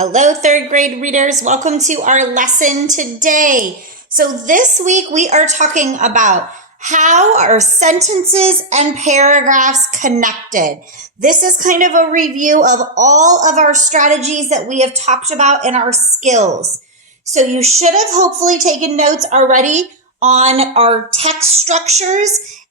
Hello, third grade readers. Welcome to our lesson today. So this week we are talking about how are sentences and paragraphs connected. This is kind of a review of all of our strategies that we have talked about in our skills. So you should have hopefully taken notes already on our text structures.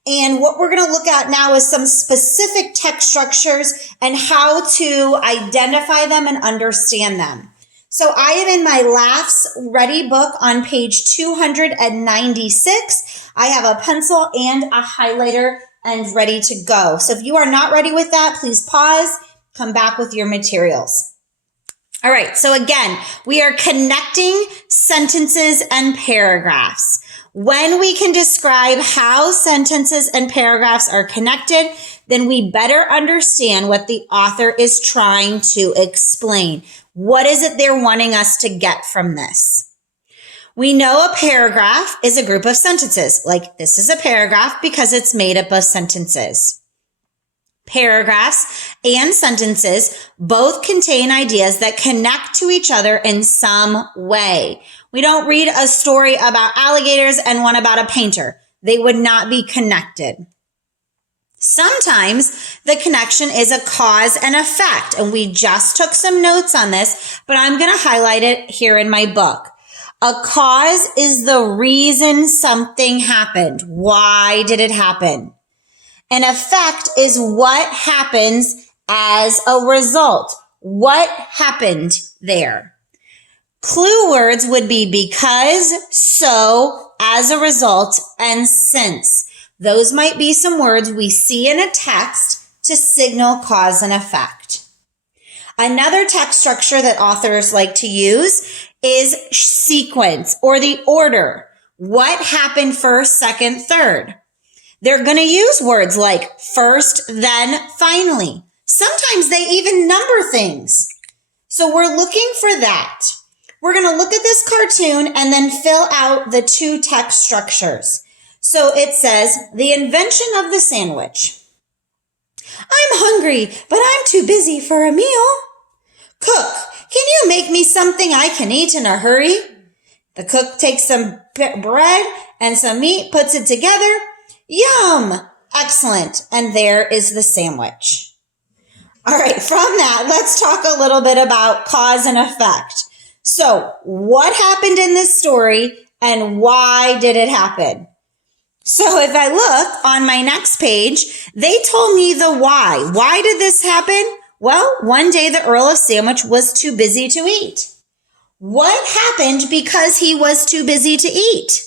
And what we're going to look at now is some specific text structures and how to identify them and understand them. So I am in my Laughs Ready book on page 296. I have a pencil and a highlighter and ready to go. So if you are not ready with that, please pause, come back with your materials. All right, so again, we are connecting sentences and paragraphs. When we can describe how sentences and paragraphs are connected, then we better understand what the author is trying to explain. What is it they're wanting us to get from this? We know a paragraph is a group of sentences. Like this is a paragraph because it's made up of sentences. Paragraphs and sentences both contain ideas that connect to each other in some way. We don't read a story about alligators and one about a painter. They would not be connected. Sometimes the connection is a cause and effect, and we just took some notes on this, but I'm going to highlight it here in my book. A cause is the reason something happened. Why did it happen? An effect is what happens as a result. What happened there? Clue words would be because, so, as a result, and since. Those might be some words we see in a text to signal cause and effect. Another text structure that authors like to use is sequence or the order. What happened first, second, third? They're going to use words like first, then, finally. Sometimes they even number things. So we're looking for that. We're going to look at this cartoon and then fill out the two text structures. So it says, the invention of the sandwich. I'm hungry, but I'm too busy for a meal. Cook, can you make me something I can eat in a hurry? The cook takes some bread and some meat, puts it together. Yum! Excellent. And there is the sandwich. All right, from that, let's talk a little bit about cause and effect. So, what happened in this story and why did it happen? So, if I look on my next page, they told me the why. Why did this happen? Well, one day the Earl of Sandwich was too busy to eat. What happened because he was too busy to eat?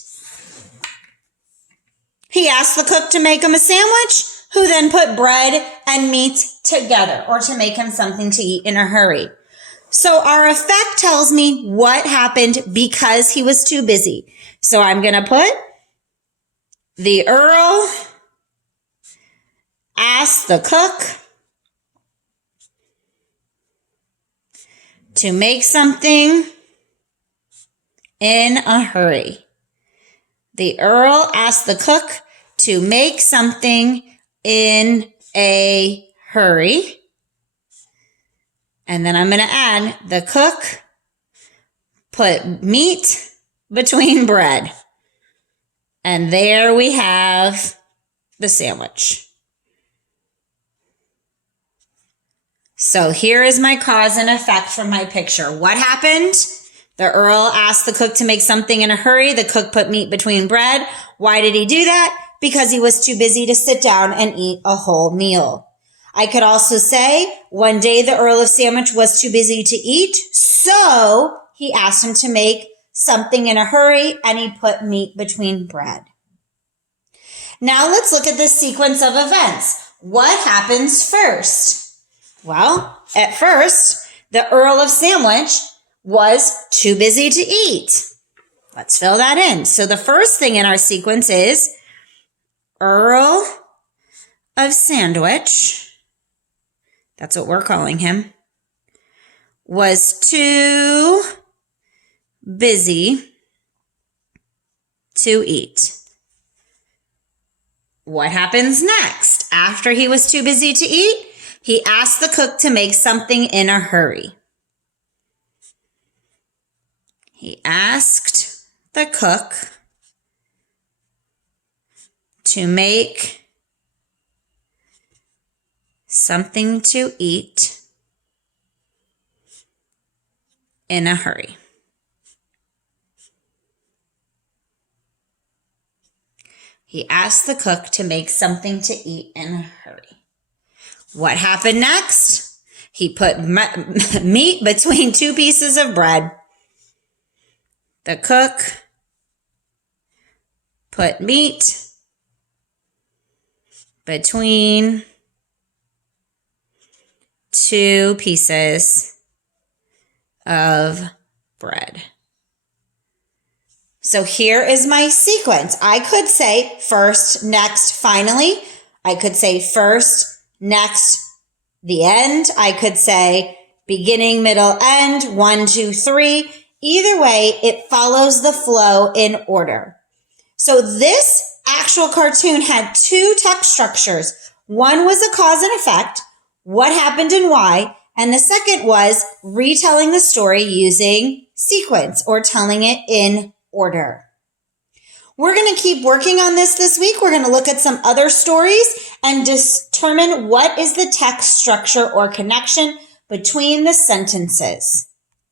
He asked the cook to make him a sandwich, who then put bread and meat together, or to make him something to eat in a hurry. So our effect tells me what happened because he was too busy. So I'm going to put the Earl asked the cook to make something in a hurry. The Earl asked the cook to make something in a hurry. And then I'm going to add the cook put meat between bread. And there we have the sandwich. So here is my cause and effect from my picture. What happened? The Earl asked the cook to make something in a hurry. The cook put meat between bread. Why did he do that? Because he was too busy to sit down and eat a whole meal. I could also say, one day the Earl of Sandwich was too busy to eat, so he asked him to make something in a hurry, and he put meat between bread. Now let's look at the sequence of events. What happens first? Well, at first, the Earl of Sandwich was too busy to eat. Let's fill that in. So the first thing in our sequence is Earl of Sandwich, that's what we're calling him, was too busy to eat. What happens next? After he was too busy to eat, he asked the cook to make something in a hurry. He asked the cook to make something to eat in a hurry. He asked the cook to make something to eat in a hurry. What happened next? He put meat between two pieces of bread. The cook put meat between two pieces of bread. So here is my sequence. I could say first, next, finally. I could say first, next, the end. I could say beginning, middle, end, 1, 2, 3. Either way, it follows the flow in order. So this actual cartoon had two text structures. One was a cause and effect, what happened and why, and the second was retelling the story using sequence or telling it in order. We're going to keep working on this week. We're going to look at some other stories and determine what is the text structure or connection between the sentences.